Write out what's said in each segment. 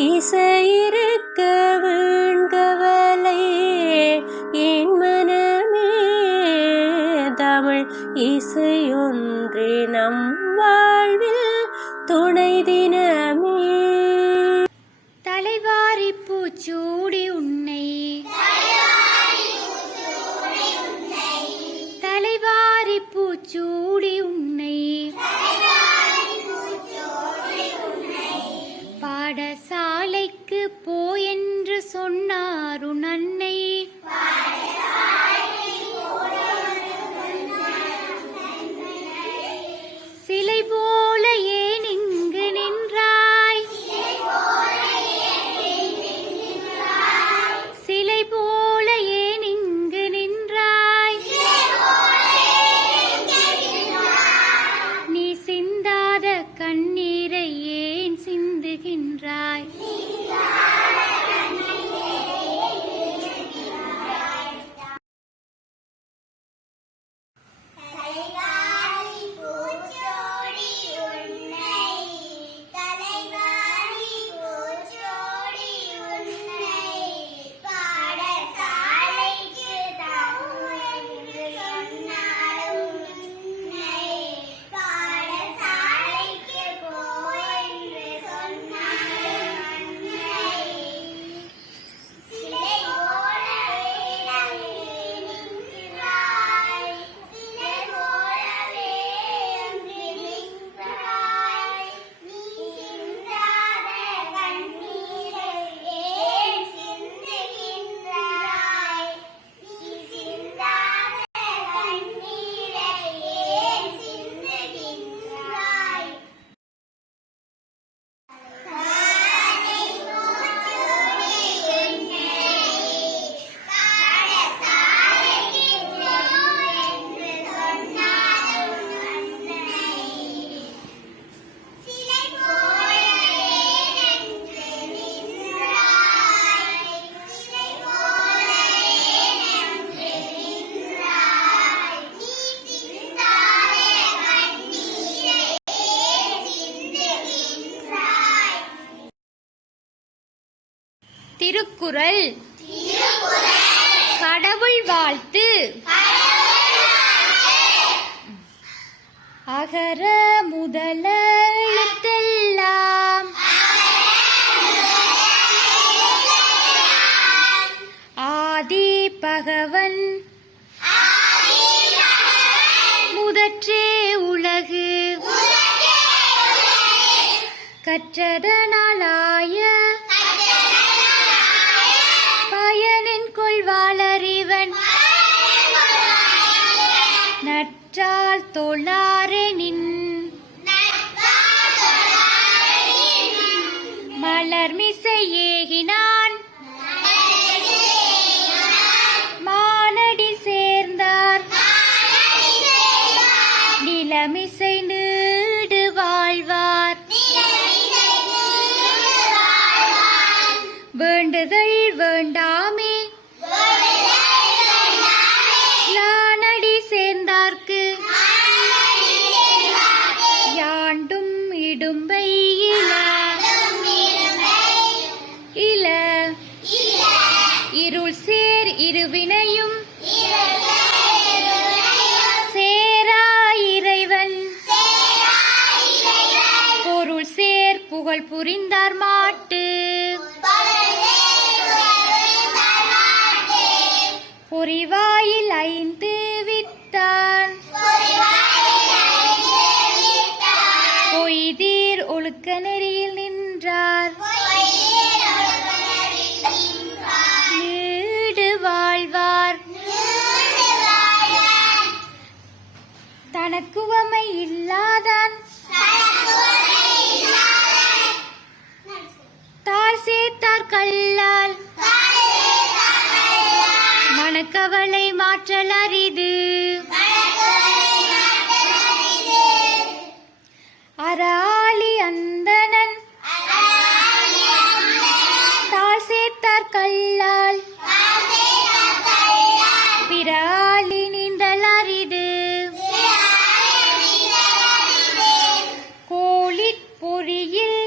இசையிருக்க வீண்கவலை என் மனமே தமிழ் இசையொன்றே நம் வாழ்வில் துணை தினமே. தலைவாரி பூச்சூடி உன்னை தலைவாரி பூச்சூடி உன்னை பாடசாலைக்கு போ என்று சொன்னார் உன் அன்னை. சிலை போல ஏன் இங்கு நின்றாய்? சிலை போல ஏன் இங்கு நின்றாய்? நீ சிந்தாத கண்ணீரை ஏன் சிந்துகின்றாய்? திருக்குறள். கடவுள் வாழ்த்து. அகர முதல எழுத்தெல்லாம் ஆதி பகவன் முதற்றே உலகு கற்றதனாலாய பயனின் கொள்வாளறிவன் நற்றால் தொழாரெனின் மலர்மிசை ஏகினான் மானடி சேர்ந்தார் நிலமிசை நீடு வாழ்வார். வேண்டுதல் வேண்டாமே யானடி சேர்ந்தார்க்கு யாண்டும் இடும்பை இல இருள் சேர் இருவினையும் சேரா இறைவன் பொருள் சேர் புகழ் புரிந்தார் மாட்டு பொறிவாயில் ஐந்து வித்தான் பொய்தீர் ஒழுக்க நெறியில் நின்றார் நீடு வாழ்வார். தனக்குவமை இல்லாதான் தாழ் சேர்த்தார் கல்லால் மனக்கவலை மாற்றல் அரிது. அராளி அந்தணன் தாழ் சேர்த்தார் கல்லால் பிராளி நீந்தல் அரிது. கோளிற் பொறியில்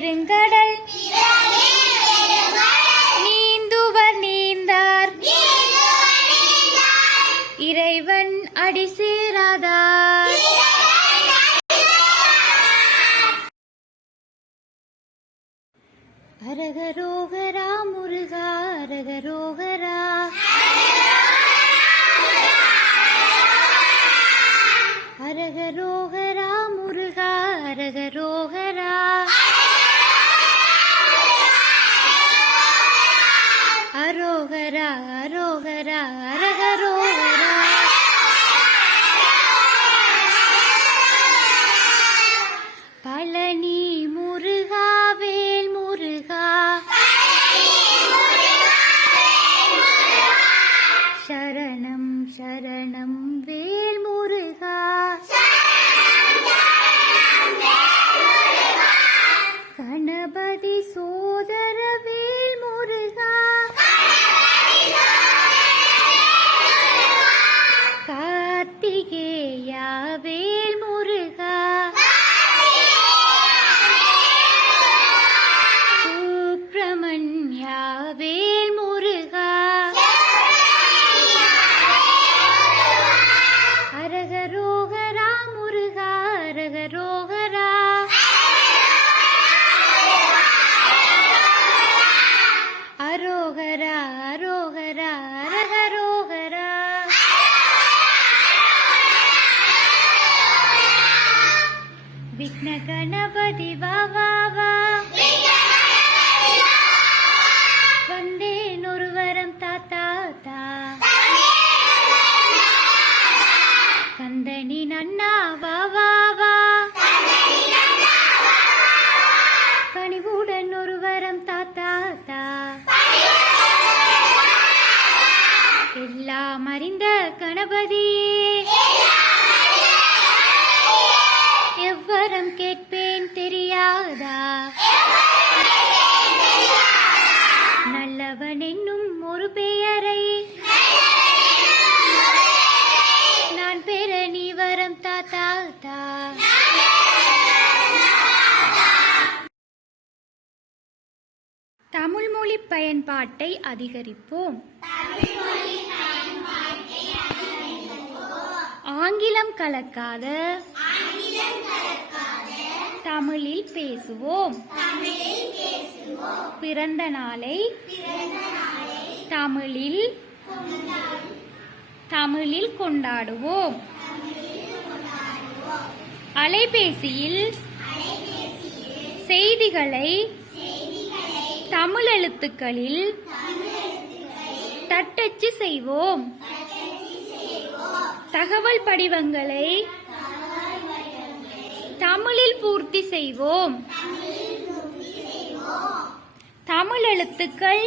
பெருங்கடல் நீந்துவர் நீந்தார் இறைவன் அடி சேராதார். அரகரோகரா முருகா அரகரோகரா அரகரோகரா முருகா அரகரோகரா அரோகரா அரோகரா அரகரோகரா. பழனி முருகா வேல் முருகா சரணம் சரணம் வேல் முருகா. கணபதி சோதர வேல் முருகா கார்த்திகேயா வேல் முருகா சுப்பிரமணியா வேல் முருகா அரகரோகரா முருகா அரகரோகரா அரோகரா அரோகரா அரகரோகரா. விக்ன கணபதி வா வா வா வந்தேன் ஒரு வரம் தாத்தா தா கந்தனி நன்னா வா வா வா கனிவுடன் ஒரு வரம் தாத்தா தா எல்லாம் அறிந்த கணபதியே எவ்வரம் கேட்பேன் தெரியாதா நல்லவன் என்னும் ஒரு பெயரை நான் பெற நீ வரம் தாத்தா தா. தமிழ் மொழி பயன்பாட்டை அதிகரிப்போம். ஆங்கிலம் கலக்காத தமிழில் பேசுவோம். பிறந்த நாளை தமிழில் கொண்டாடுவோம். அலைபேசியில் செய்திகளை தமிழ் எழுத்துக்களில் தட்டச்சு செய்வோம். தகவல் படிவங்களை தமிழில் பூர்த்தி செய்வோம். தமிழ் எழுத்துக்கள்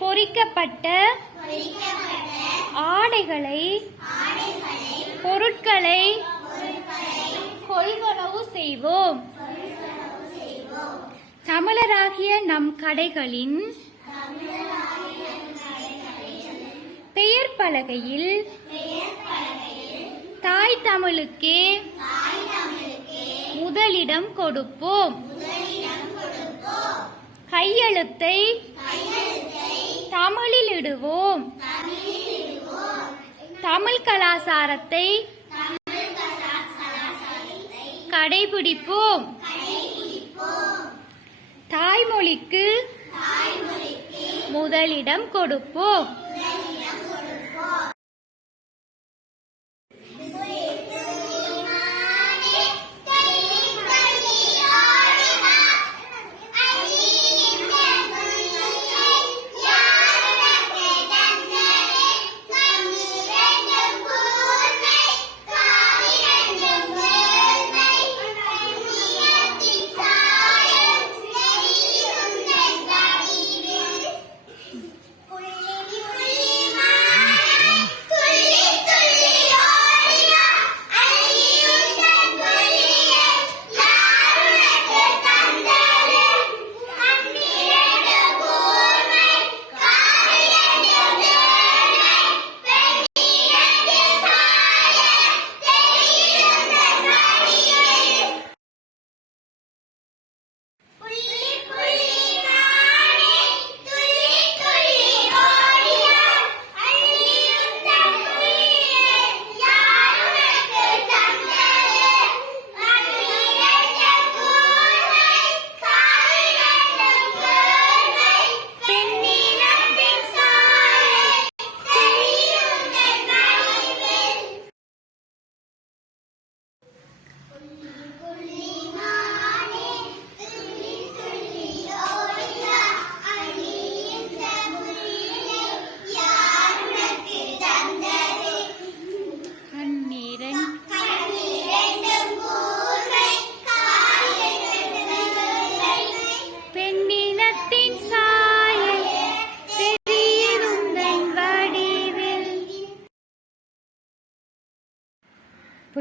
பொறிக்கப்பட்ட ஆடைகளை பொருட்களை கொள்வனவு செய்வோம். தமிழராகிய நம் கடைகளின் பெயர் பலகையில் தாய் தமிழுக்கே முதலிடம் கொடுப்போம். கையெழுத்தை தமிழில் இடுவோம். தமிழ் கலாச்சாரத்தை கடைபிடிப்போம். தாய்மொழிக்கு முதலிடம் கொடுப்போம்.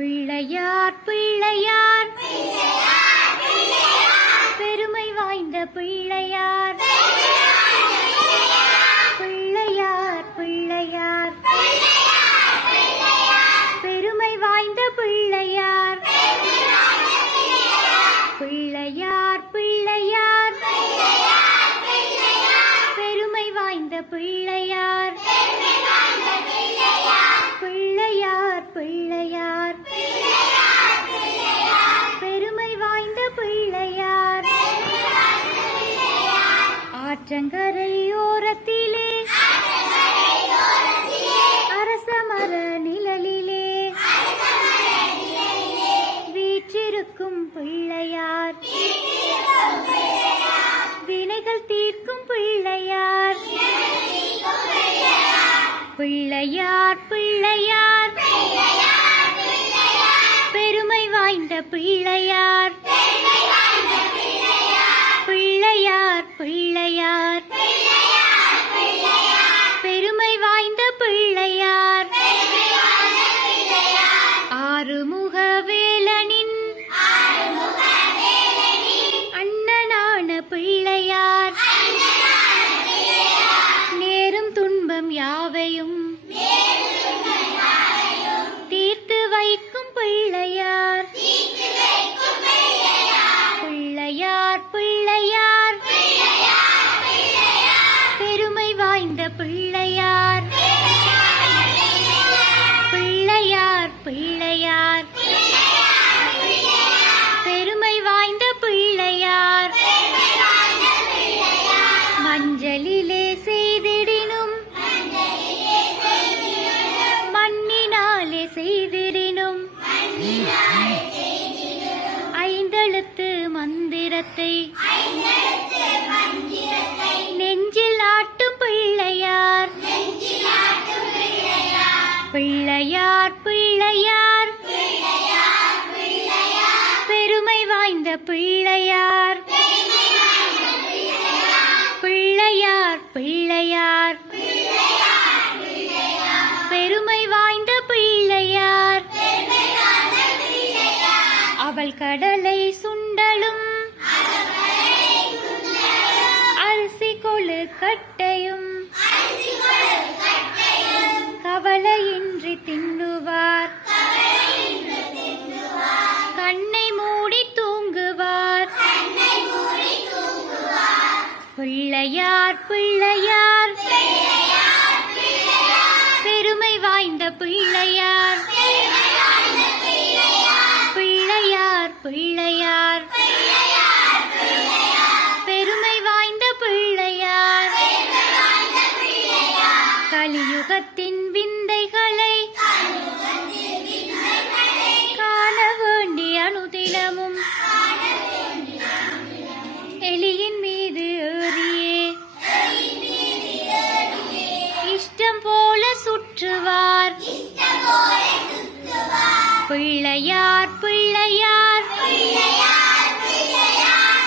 பிள்ளையார் பிள்ளையார் பெருமை வாய்ந்த பிள்ளையார் பிள்ளையார் பிள்ளையார் பெருமை வாய்ந்த பிள்ளையார் பிள்ளையார் பிள்ளையார் பெருமை வாய்ந்த பிள்ளையார் பிள்ளையார் பிள்ளையார் பெருமை வாய்ந்த பிள்ளையார் ஆற்றங்கரையோரத்திலே அரசமர நிழலிலே வீற்றிருக்கும் பிள்ளையார் வினைகள் தீர்க்கும் பிள்ளையார் பிள்ளையார் பிள்ளையார் பெருமை வாய்ந்த பிள்ளையார் பிள்ளையார் பிள்ளையார் பெருமை வாய்ந்த பிள்ளையார் ஆறுமுக வேலனின் அண்ணனான பிள்ளையார் நேரும் துன்பம் யாவையும் தீர்த்து வைக்கும் பிள்ளையார் பிள்ளையார் பிள்ளையார் பெருமை வாய்ந்த பிள்ளையார் பிள்ளையார் பிள்ளையார் பெருமை வாய்ந்த பிள்ளையார் மஞ்சளிலே செய்திடினும் மண்ணினாலே செய்திடினும் ஐந்தெழுத்து மந்திரத்தை நெஞ்சில் ஆட்டும் பிள்ளையார் பிள்ளையார் பிள்ளையார் பெருமை வாய்ந்த பிள்ளையார் பிள்ளையார் பிள்ளையார் பெருமை வாய்ந்த பிள்ளையார் அவள் கடலை சுண்டலும் அரிசி கொழு கட்டையும் கவலையின்றி தின்னுவார் கண்ணை மூடி தூங்குவார் பிள்ளையார் பிள்ளையார் பெருமை வாய்ந்த பிள்ளையார் பிள்ளையார் பிள்ளையார் பெருமை வாய்ந்த பிள்ளையார் கலியுகத்தின் விந்தைகளை காண வேண்டிய அனுதினமும் எலியின் மீது ஏறியே இஷ்டம் போல சுற்றுவார் பிள்ளையார் பிள்ளையார்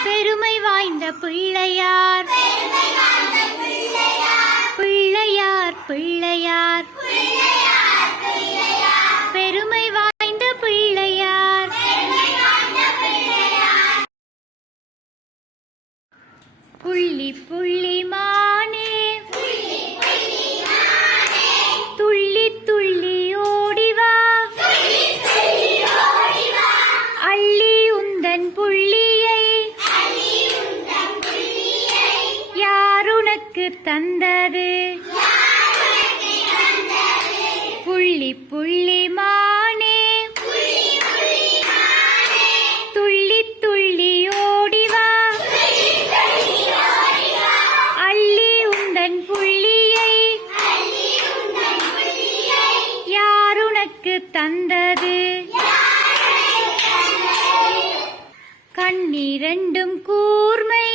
பெருமை வாய்ந்த பிள்ளையார் பிள்ளையார் பிள்ளையார் பெருமை வாய்ந்த பிள்ளையார் புள்ளி புள்ளி மானே துள்ளி துள்ளி ஓடிவா அள்ளி உந்தன் புள்ளியை யாருனக்கு தந்தது புள்ளி புள்ளி மானே துள்ளி துள்ளி ஓடிவா அள்ளி உந்தன் புள்ளியை யாருனக்கு தந்தது கண்ணிரண்டும் கூர்மை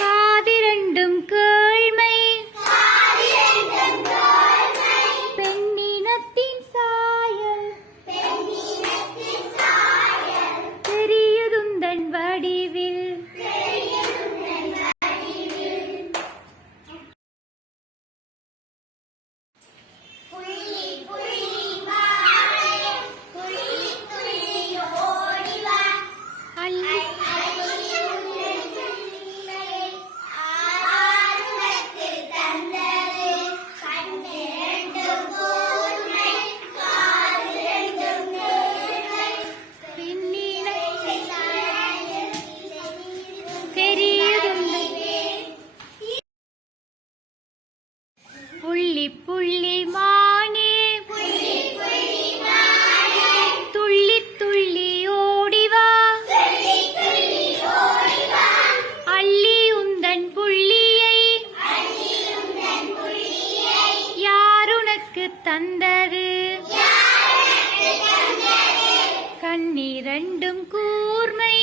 காதிரண்டும் கேள்மை பெண்ணினத்தின் சாயல் பெரியதுந்தன் வடிவில் புள்ளி புள்ளி கண்ணிரண்டும் கூர்மை